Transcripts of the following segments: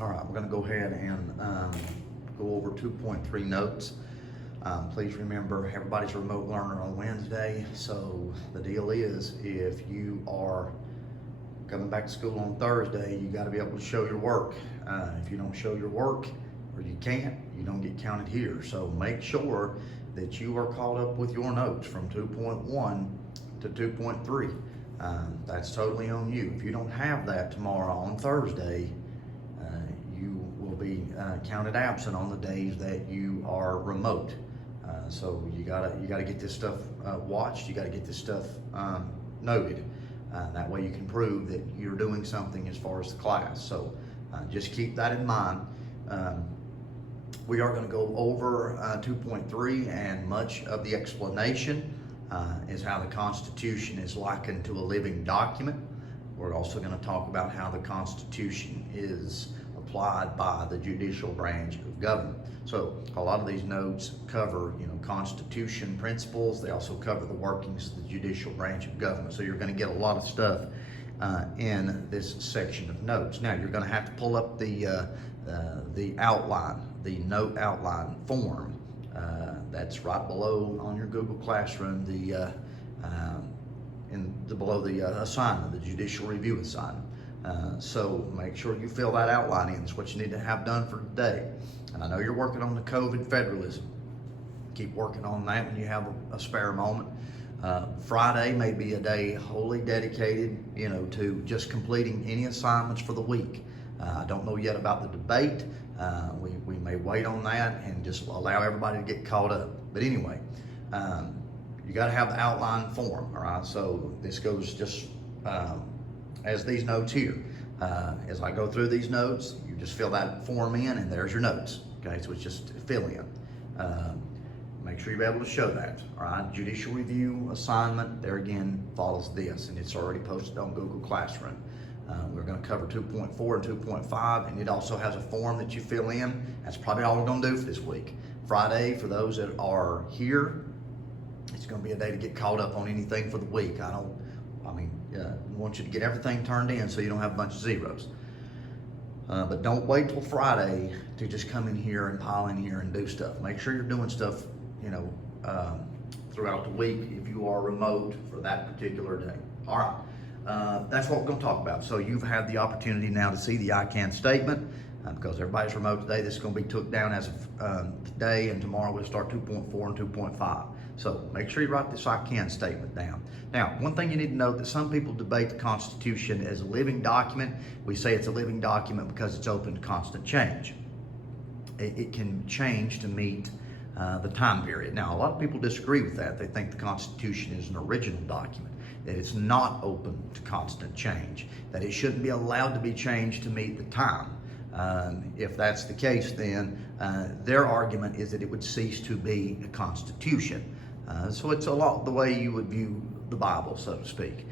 All right, we're going to go ahead and go over 2.3 notes. Please remember, everybody's a remote learner on Wednesday, so the deal is if you are coming back to school on Thursday, you got to be able to show your work. If you don't show your work, or you can't, you don't get counted here. So make sure that you are caught up with your notes from 2.1 to 2.3. That's totally on you. If you don't have that tomorrow on Thursday, you will be counted absent on the days that you are remote. So you gotta get this stuff watched. You gotta get this stuff noted. That way you can prove that you're doing something as far as the class. So just keep that in mind. We are going to go over 2.3, and much of the explanation is how the Constitution is likened to a living document. We're also going to talk about how the Constitution is applied by the judicial branch of government. So a lot of these notes cover, Constitution principles. They also cover the workings of the judicial branch of government. So you're going to get a lot of stuff in this section of notes. Now you're going to have to pull up the outline, the note outline form. That's right below on your Google Classroom, below the assignment, the judicial review assignment. So make sure you fill that outline in. It's what you need to have done for today. And I know you're working on the COVID federalism. Keep working on that when you have a spare moment. Friday may be a day wholly dedicated, to just completing any assignments for the week. I don't know yet about the debate. We may wait on that and just allow everybody to get caught up. But anyway, you got to have the outline form, all right? So this goes just as these notes here. As I go through these notes, you just fill that form in, and there's your notes, okay? So it's just fill in. Make sure you're able to show that, all right? Judicial review assignment, there again, follows this, and it's already posted on Google Classroom. We're going to cover 2.4 and 2.5, and it also has a form that you fill in. That's probably all we're going to do for this week. Friday, for those that are here, it's going to be a day to get caught up on anything for the week. We want you to get everything turned in so you don't have a bunch of zeros. But don't wait till Friday to just come in here and pile in here and do stuff. Make sure you're doing stuff, throughout the week if you are remote for that particular day. All right. That's what we're going to talk about. So you've had the opportunity now to see the I can statement because everybody's remote today. This is going to be took down as of today, and tomorrow we'll start 2.4 and 2.5. So make sure you write this I can statement down. Now, one thing you need to note that some people debate the Constitution as a living document. We say it's a living document because it's open to constant change. It can change to meet the time period. Now, a lot of people disagree with that. They think the Constitution is an original document, that it's not open to constant change, that it shouldn't be allowed to be changed to meet the time. If that's the case, then their argument is that it would cease to be a constitution. So it's a lot the way you would view the Bible, so to speak.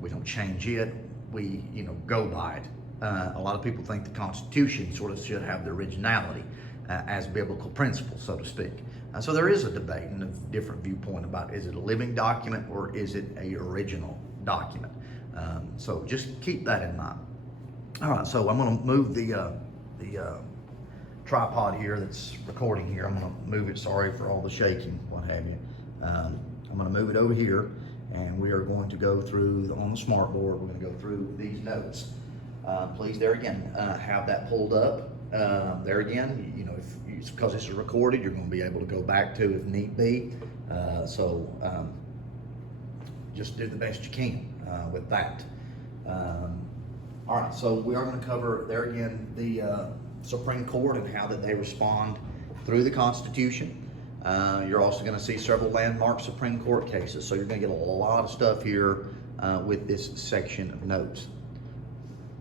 We don't change it, we go by it. A lot of people think the Constitution sort of should have the originality as biblical principle, so to speak. So there is a debate and a different viewpoint about, is it a living document or is it a original document? So just keep that in mind. All right, so I'm going to move the tripod here that's recording here. I'm going to move it, sorry for all the shaking, what have you. I'm going to move it over here, and we are going to go through, on the smart board, we're going to go through these notes. Please, there again, have that pulled up. There again, because this is recorded, you're going to be able to go back to if need be. So just do the best you can with that. All right, so we are going to cover, there again, the Supreme Court and how that they respond through the Constitution. You're also going to see several landmark Supreme Court cases, so you're going to get a lot of stuff here with this section of notes.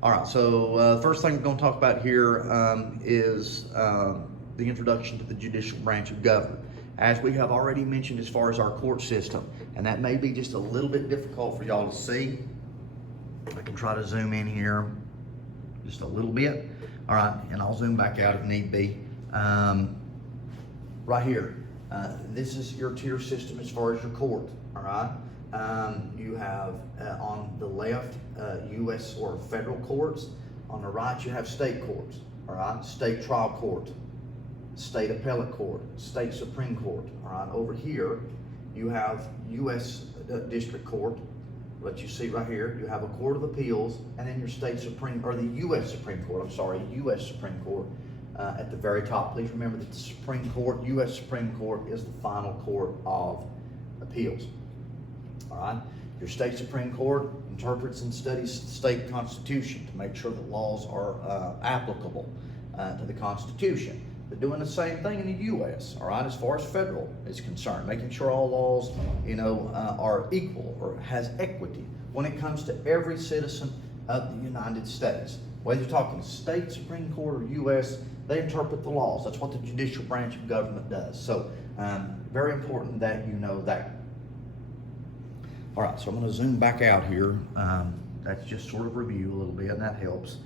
All right, so first thing we're going to talk about here is the introduction to the judicial branch of government. As we have already mentioned as far as our court system, and that may be just a little bit difficult for y'all to see. I can try to zoom in here just a little bit. All right, and I'll zoom back out if need be. Right here, this is your tier system as far as your court, all right? You have on the left, U.S. or federal courts. On the right, you have state courts, all right? State trial court, state appellate court, state Supreme Court, all right? Over here, you have U.S. District Court. What you see right here, you have a Court of Appeals, and then your state Supreme, or the U.S. Supreme Court, I'm sorry, U.S. Supreme Court at the very top. Please remember that the Supreme Court, U.S. Supreme Court, is the final court of appeals, all right? Your state Supreme Court interprets and studies the state constitution to make sure that laws are applicable to the Constitution. They're doing the same thing in the U.S., all right, as far as federal is concerned, making sure all laws, are equal or has equity when it comes to every citizen of the United States. Whether you're talking state Supreme Court or U.S., they interpret the laws. That's what the judicial branch of government does. So, very important that you know that. All right, so I'm going to zoom back out here. That's just sort of review a little bit, and that helps.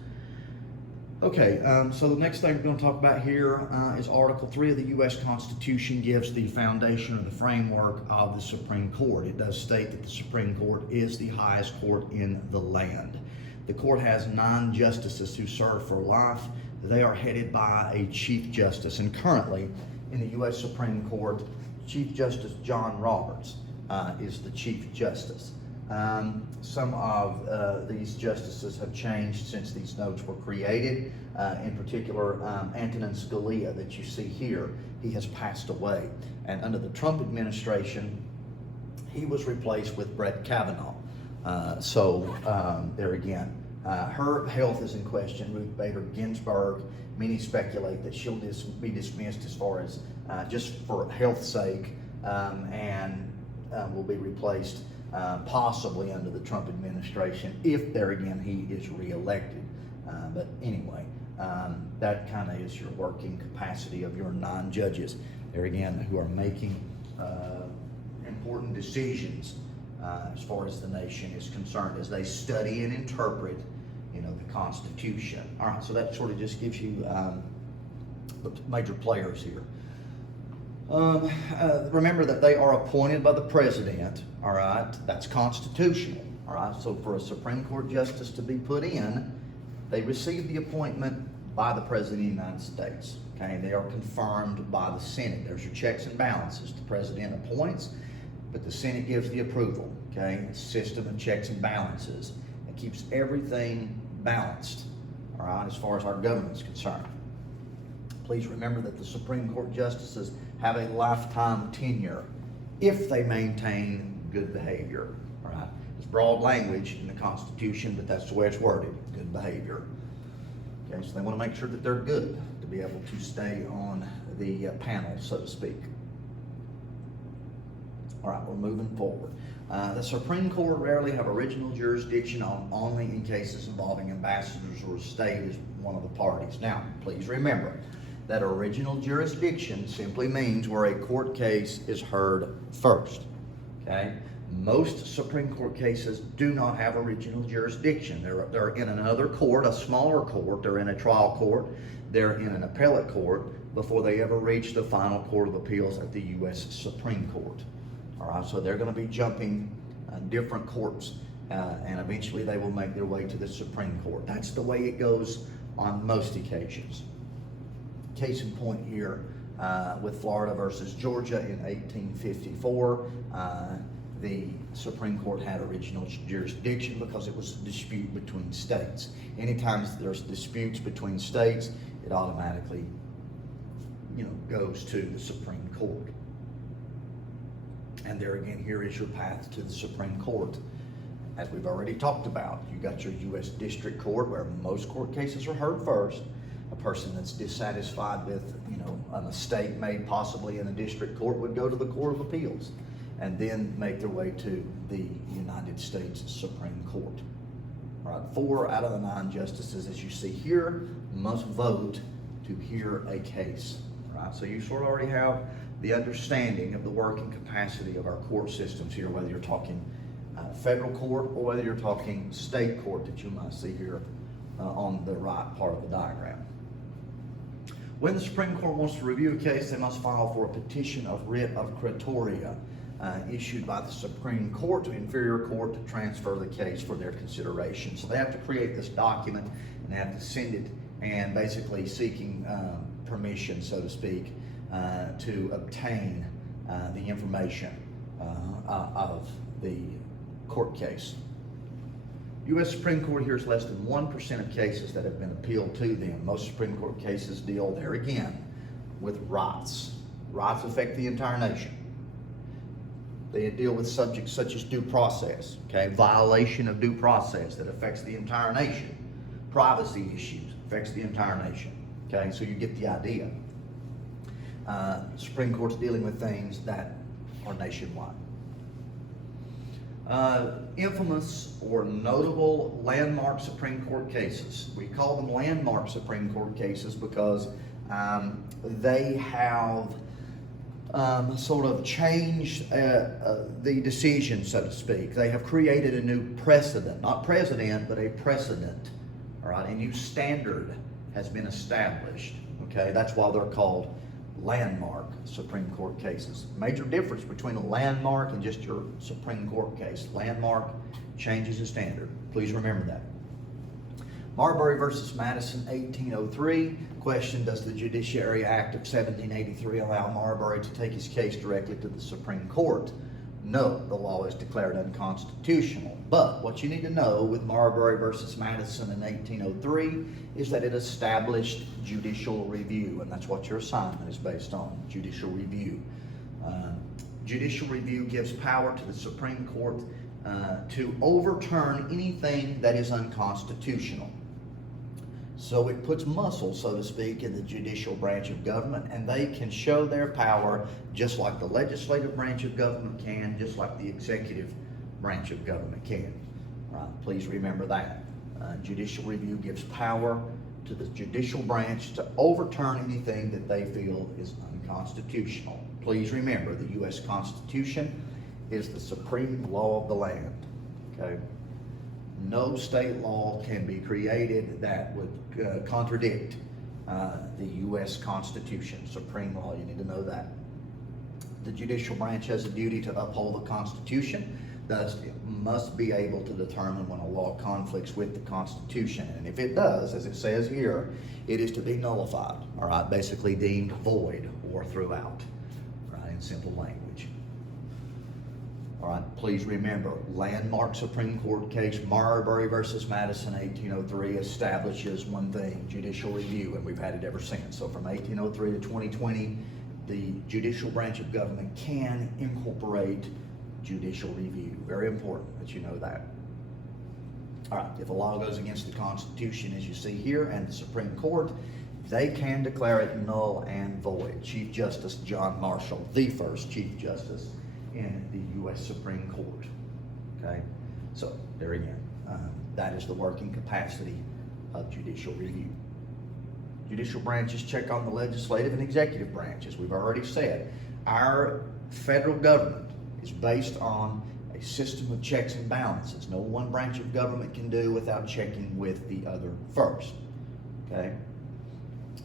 Okay, so the next thing we're going to talk about here is Article 3 of the U.S. Constitution gives the foundation or the framework of the Supreme Court. It does state that the Supreme Court is the highest court in the land. The court has 9 justices who serve for life. They are headed by a Chief Justice, and currently in the U.S. Supreme Court, Chief Justice John Roberts is the Chief Justice. Some of these justices have changed since these notes were created. In particular, Antonin Scalia that you see here, he has passed away. And under the Trump administration, he was replaced with Brett Kavanaugh. There again, her health is in question. Ruth Bader Ginsburg, many speculate that she'll be dismissed as far as just for health's sake, and will be replaced possibly under the Trump administration if there again he is reelected. But anyway, that kind of is your working capacity of your 9 judges there again who are making important decisions as far as the nation is concerned as they study and interpret the Constitution. All right, so that sort of just gives you the major players here. Remember that they are appointed by the president, all right? That's constitutional, all right? So for a Supreme Court justice to be put in, they receive the appointment by the President of the United States, okay? They are confirmed by the Senate. There's your checks and balances. The president appoints, but the Senate gives the approval, okay? It's a system of checks and balances. It keeps everything balanced, all right, as far as our government is concerned. Please remember that the Supreme Court justices have a lifetime tenure if they maintain good behavior, all right? It's broad language in the Constitution, but that's the way it's worded, good behavior. Okay, so they want to make sure that they're good to be able to stay on the panel, so to speak. All right, we're moving forward. The Supreme Court rarely have original jurisdiction only in cases involving ambassadors or a state as one of the parties. Now, please remember that original jurisdiction simply means where a court case is heard first, okay? Most Supreme Court cases do not have original jurisdiction. They're in another court, a smaller court. They're in a trial court. They're in an appellate court before they ever reach the final Court of Appeals at the U.S. Supreme Court. All right, so they're going to be jumping different courts, and eventually they will make their way to the Supreme Court. That's the way it goes on most occasions. Case in point here with Florida versus Georgia in 1854. The Supreme Court had original jurisdiction because it was a dispute between states. Anytime there's disputes between states, it automatically, goes to the Supreme Court. And there again, here is your path to the Supreme Court. As we've already talked about, you got your U.S. District Court where most court cases are heard first. A person that's dissatisfied with, a mistake made possibly in a district court would go to the Court of Appeals and then make their way to the United States Supreme Court. All right, 4 out of the 9 justices, as you see here, must vote to hear a case. All right, so you sort of already have the understanding of the working capacity of our court systems here, whether you're talking federal court or whether you're talking state court that you might see here on the right part of the diagram. When the Supreme Court wants to review a case, they must file for a petition of writ of certiorari. issued by the Supreme Court to inferior court to transfer the case for their consideration. So they have to create this document and they have to send it, and basically seeking permission, so to speak, to obtain the information of the court case. U.S. Supreme Court hears less than 1% of cases that have been appealed to them. Most Supreme Court cases deal, there again, with rights. Rights affect the entire nation. They deal with subjects such as due process, okay? Violation of due process that affects the entire nation. Privacy issues affects the entire nation, okay? So you get the idea. Supreme Court's dealing with things that are nationwide. Infamous or notable landmark Supreme Court cases. We call them landmark Supreme Court cases because they have sort of changed the decision, so to speak. They have created a new precedent, not president, but a precedent, all right? A new standard has been established, okay? That's why they're called landmark Supreme Court cases. Major difference between a landmark and just your Supreme Court case. Landmark changes the standard. Please remember that. Marbury versus Madison, 1803. Question, does the Judiciary Act of 1783 allow Marbury to take his case directly to the Supreme Court? No, the law is declared unconstitutional. But what you need to know with Marbury versus Madison in 1803 is that it established judicial review, and that's what your assignment is based on, judicial review. Judicial review gives power to the Supreme Court to overturn anything that is unconstitutional. So it puts muscle, so to speak, in the judicial branch of government, and they can show their power just like the legislative branch of government can, just like the executive branch of government can. Please remember that. Judicial review gives power to the judicial branch to overturn anything that they feel is unconstitutional. Please remember, the U.S. Constitution is the supreme law of the land, okay? No state law can be created that would contradict the U.S. Constitution, supreme law. You need to know that. The judicial branch has a duty to uphold the Constitution. Thus, it must be able to determine when a law conflicts with the Constitution. And if it does, as it says here, it is to be nullified, all right? Basically deemed void or threw out, right, in simple language. All right, please remember, landmark Supreme Court case, Marbury versus Madison, 1803, establishes one thing, judicial review, and we've had it ever since. So from 1803 to 2020, the judicial branch of government can incorporate judicial review. Very important that you know that. All right, if a law goes against the Constitution, as you see here, and the Supreme Court, they can declare it null and void. Chief Justice John Marshall, the first Chief Justice in the U.S. Supreme Court, okay? So, there again, that is the working capacity of judicial review. Judicial branches check on the legislative and executive branch. As we've already said, our federal government is based on a system of checks and balances. No one branch of government can do without checking with the other first, okay?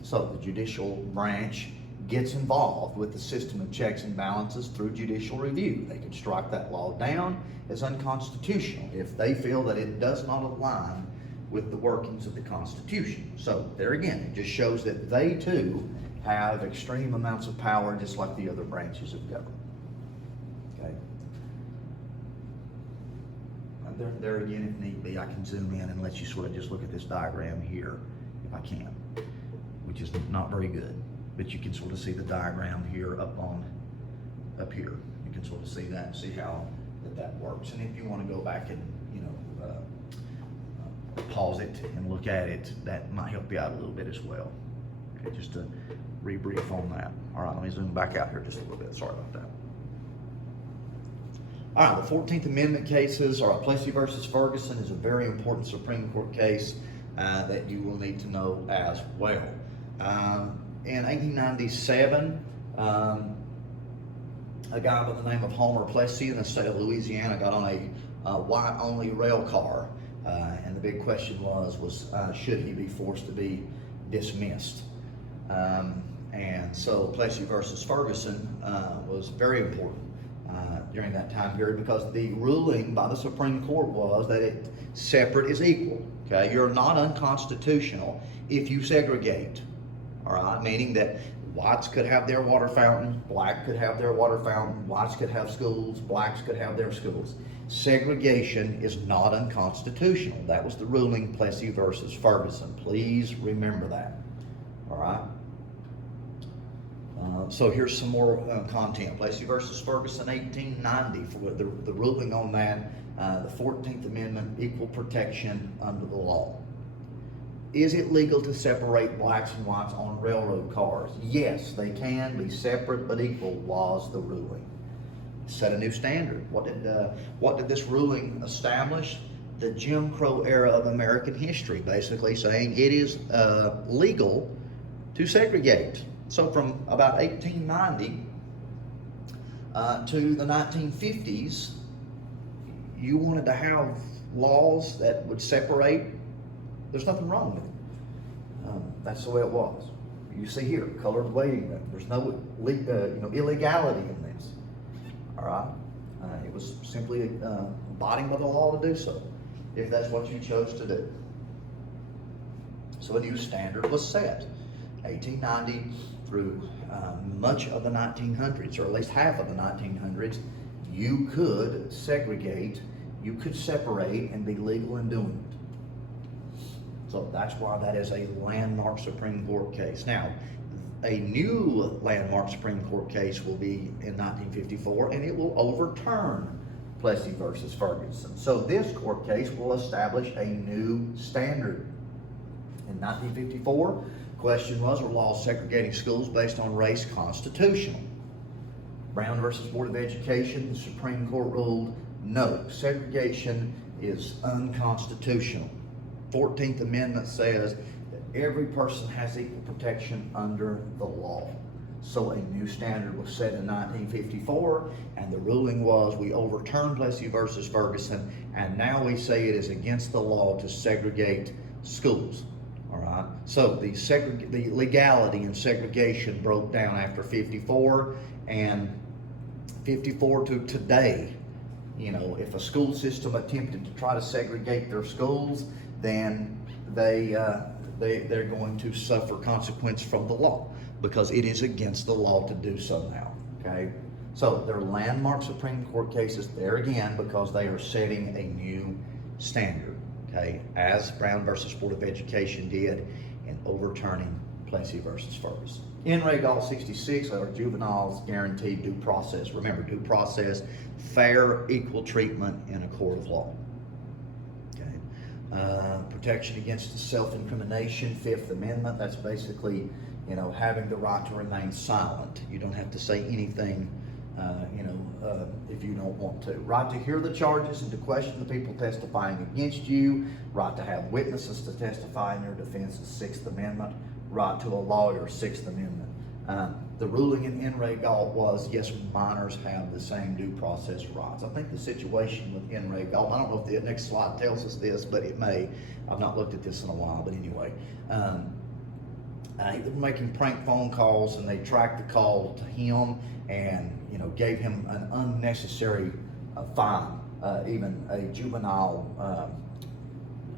So, the judicial branch gets involved with the system of checks and balances through judicial review. They can strike that law down as unconstitutional if they feel that it does not align with the workings of the Constitution. So there again, it just shows that they too have extreme amounts of power just like the other branches of government. Okay. There again, if need be, I can zoom in and let you sort of just look at this diagram here, if I can, which is not very good. But you can sort of see the diagram here up here. You can sort of see that and see how that works. And if you want to go back and, pause it and look at it, that might help you out a little bit as well. Okay, just to rebrief on that. All right, let me zoom back out here just a little bit. Sorry about that. All right, the 14th Amendment cases, all right, Plessy versus Ferguson is a very important Supreme Court case that you will need to know as well. In 1897, a guy by the name of Homer Plessy in the state of Louisiana got on a white-only rail car, and the big question was should he be forced to be dismissed? And so Plessy versus Ferguson was very important. during that time period, because the ruling by the Supreme Court was that separate is equal. Okay, you're not unconstitutional if you segregate. All right, meaning that whites could have their water fountain, black could have their water fountain, whites could have schools, blacks could have their schools. Segregation is not unconstitutional. That was the ruling, Plessy versus Ferguson. Please remember that. All right. So here's some more content. Plessy versus Ferguson, 1890, for the ruling on that, the 14th Amendment, equal protection under the law. Is it legal to separate blacks and whites on railroad cars? Yes, they can be separate but equal, was the ruling. Set a new standard. What did this ruling establish? The Jim Crow era of American history, basically saying it is legal to segregate. So from about 1890 to the 1950s, you wanted to have laws that would separate. There's nothing wrong with it. That's the way it was. You see here, colored waiting room. There's no illegality in this. All right, it was simply abiding by the law to do so, if that's what you chose to do. So a new standard was set, 1890 through much of the 1900s, or at least half of the 1900s. You could segregate, you could separate, and be legal in doing it. So that's why that is a landmark Supreme Court case. Now, a new landmark Supreme Court case will be in 1954, and it will overturn Plessy versus Ferguson. So this court case will establish a new standard. In 1954, question was, were laws segregating schools based on race constitutional? Brown versus Board of Education, the Supreme Court ruled no, segregation is unconstitutional. 14th Amendment says that every person has equal protection under the law. So a new standard was set in 1954, and the ruling was we overturned Plessy versus Ferguson, and now we say it is against the law to segregate schools. All right. So the legality in segregation broke down after 54, and 54 to today. You know, if a school system attempted to try to segregate their schools, then they're going to suffer consequence from the law, because it is against the law to do so now. Okay. So they're landmark Supreme Court cases there again because they are setting a new standard. Okay, as Brown versus Board of Education did in overturning Plessy versus Ferguson. In Re Gall 66, our juveniles guaranteed due process. Remember, due process, fair, equal treatment in a court of law. Okay, protection against self-incrimination, 5th Amendment. That's basically, you know, having the right to remain silent. You don't have to say anything. If you don't want to. Right to hear the charges and to question the people testifying against you. Right to have witnesses to testify in your defense is 6th Amendment. Right to a lawyer, 6th Amendment. The ruling in Re Gall was, yes, minors have the same due process rights. I think the situation with Re Gall, I don't know if the next slide tells us this, but it may. I've not looked at this in a while, but anyway. They were making prank phone calls, and they tracked the call to him and, you know, gave him an unnecessary fine, even a juvenile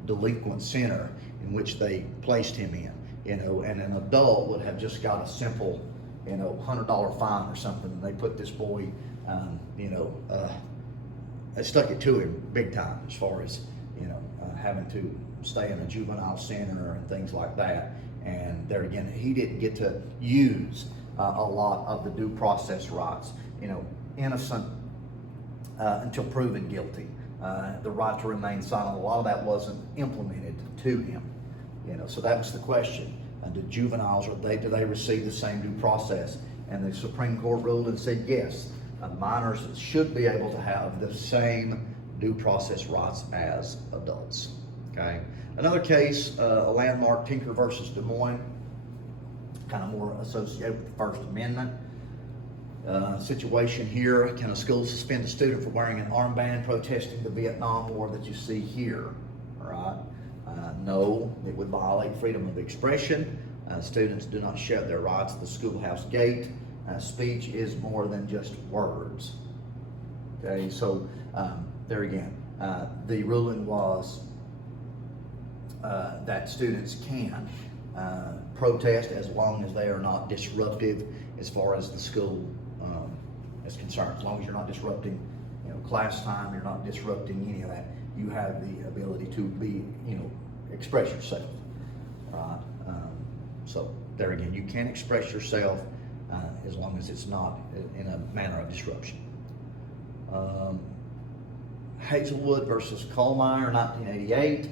delinquent center in which they placed him in, you know, and an adult would have just got a simple, you know, $100 fine or something, and they put this boy, they stuck it to him big time as far as, you know, having to stay in a juvenile center and things like that. And there again, he didn't get to use a lot of the due process rights. You know, innocent until proven guilty. The right to remain silent, a lot of that wasn't implemented to him. You know, so that was the question. Do juveniles, do they receive the same due process? And the Supreme Court ruled and said yes, minors should be able to have the same due process rights as adults. Okay. Another case, a landmark, Tinker versus Des Moines, kind of more associated with the First Amendment. Situation here, can a school suspend a student for wearing an armband protesting the Vietnam War that you see here? All right. No, it would violate freedom of expression. Students do not share their rights at the schoolhouse gate. Speech is more than just words. Okay, so there again, the ruling was that students can protest as long as they are not disruptive as far as the school is concerned. As long as you're not disrupting, class time, you're not disrupting any of that, you have the ability to be, express yourself. Right? So there again, you can express yourself as long as it's not in a manner of disruption. Hazelwood versus Coalmire, 1988.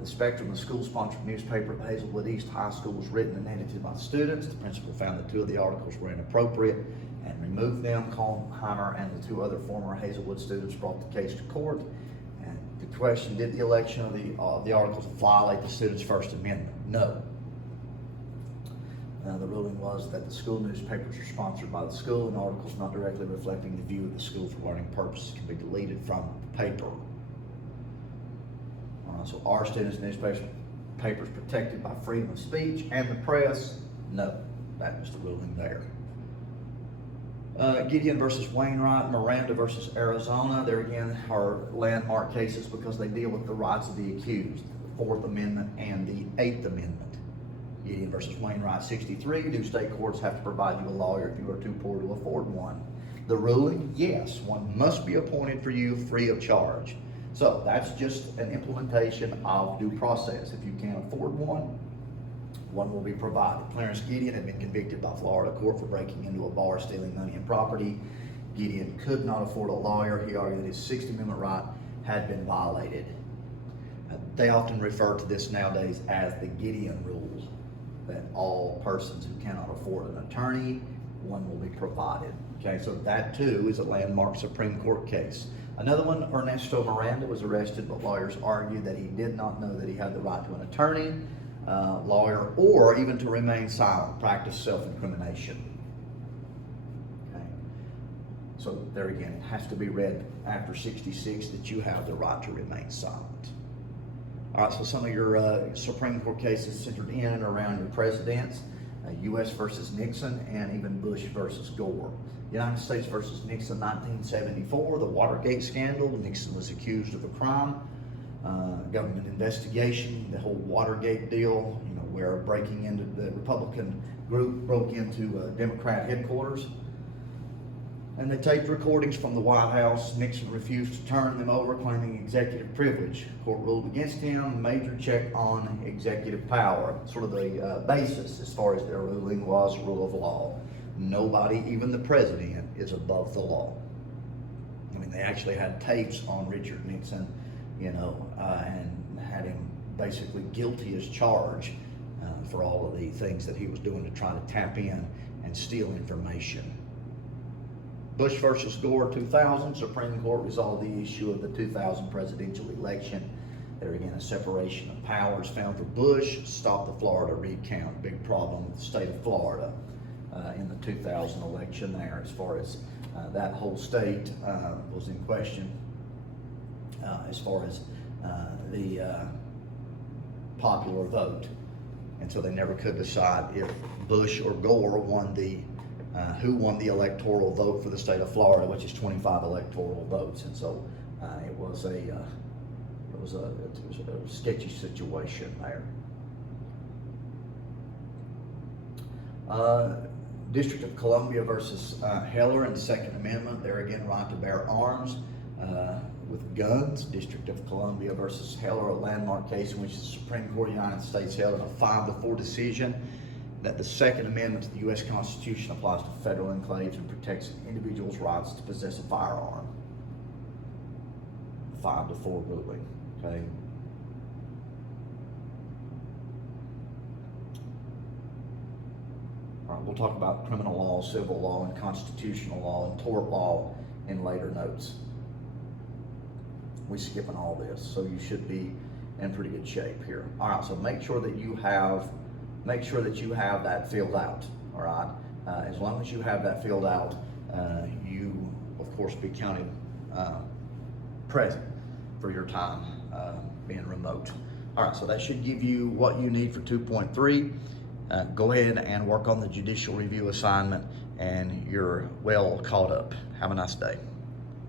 The Spectrum, the school-sponsored newspaper at Hazelwood East High School, was written and edited by students. The principal found that 2 of the articles were inappropriate and removed them. Coalmire and the 2 other former Hazelwood students brought the case to court. And the question, did the election of the articles violate the students' First Amendment? No. The ruling was that the school newspapers are sponsored by the school, and articles not directly reflecting the view of the school for learning purposes can be deleted from the paper. So are students' newspapers protected by freedom of speech and the press? No, that was the ruling there. Gideon versus Wainwright, Miranda versus Arizona. There again are landmark cases because they deal with the rights of the accused, the 4th Amendment and the 8th Amendment. Gideon versus Wainwright, 63. Do state courts have to provide you a lawyer if you are too poor to afford one? The ruling, yes, one must be appointed for you free of charge. So that's just an implementation of due process. If you can't afford one, one will be provided. Clarence Gideon had been convicted by Florida court for breaking into a bar, stealing money and property. Gideon could not afford a lawyer. He argued that his 60th Amendment right had been violated. They often refer to this nowadays as the Gideon rule, that all persons who cannot afford an attorney, one will be provided. Okay, so that too is a landmark Supreme Court case. Another one, Ernesto Miranda was arrested, but lawyers argued that he did not know that he had the right to an attorney, lawyer, or even to remain silent, practice self-incrimination. Okay. So there again, it has to be read after 66 that you have the right to remain silent. All right, so some of your Supreme Court cases centered in and around your presidents, U.S. versus Nixon, and even Bush versus Gore. United States versus Nixon, 1974, the Watergate scandal. Nixon was accused of a crime, government investigation, the whole Watergate deal, where breaking into the Republican group broke into Democrat headquarters. And they taped recordings from the White House. Nixon refused to turn them over, claiming executive privilege. Court ruled against him. Major check on executive power. Sort of the basis as far as their ruling was rule of law. Nobody, even the president, is above the law. I mean, they actually had tapes on Richard Nixon, and had him basically guilty as charged for all of the things that he was doing to try to tap in and steal information. Bush versus Gore, 2000, Supreme Court resolved the issue of the 2000 presidential election. There again, a separation of powers found for Bush, stopped the Florida recount. Big problem with the state of Florida in the 2000 election there, as far as that whole state was in question, as far as the popular vote. And so they never could decide if Bush or Gore won who won the electoral vote for the state of Florida, which is 25 electoral votes. And so it was a sketchy situation there. District of Columbia versus Heller and the Second Amendment. There again, right to bear arms with guns. District of Columbia versus Heller, a landmark case in which the Supreme Court of the United States held in a 5-4 decision that the Second Amendment to the U.S. Constitution applies to federal enclaves and protects an individual's rights to possess a firearm. 5-4 ruling, okay? All right, we'll talk about criminal law, civil law, and constitutional law, and tort law in later notes. We're skipping all this, so you should be in pretty good shape here. All right, so make sure that you have that filled out. All right, as long as you have that filled out, you of course be counted present for your time being remote. All right, so that should give you what you need for 2.3. Go ahead and work on the judicial review assignment, and you're well caught up. Have a nice day.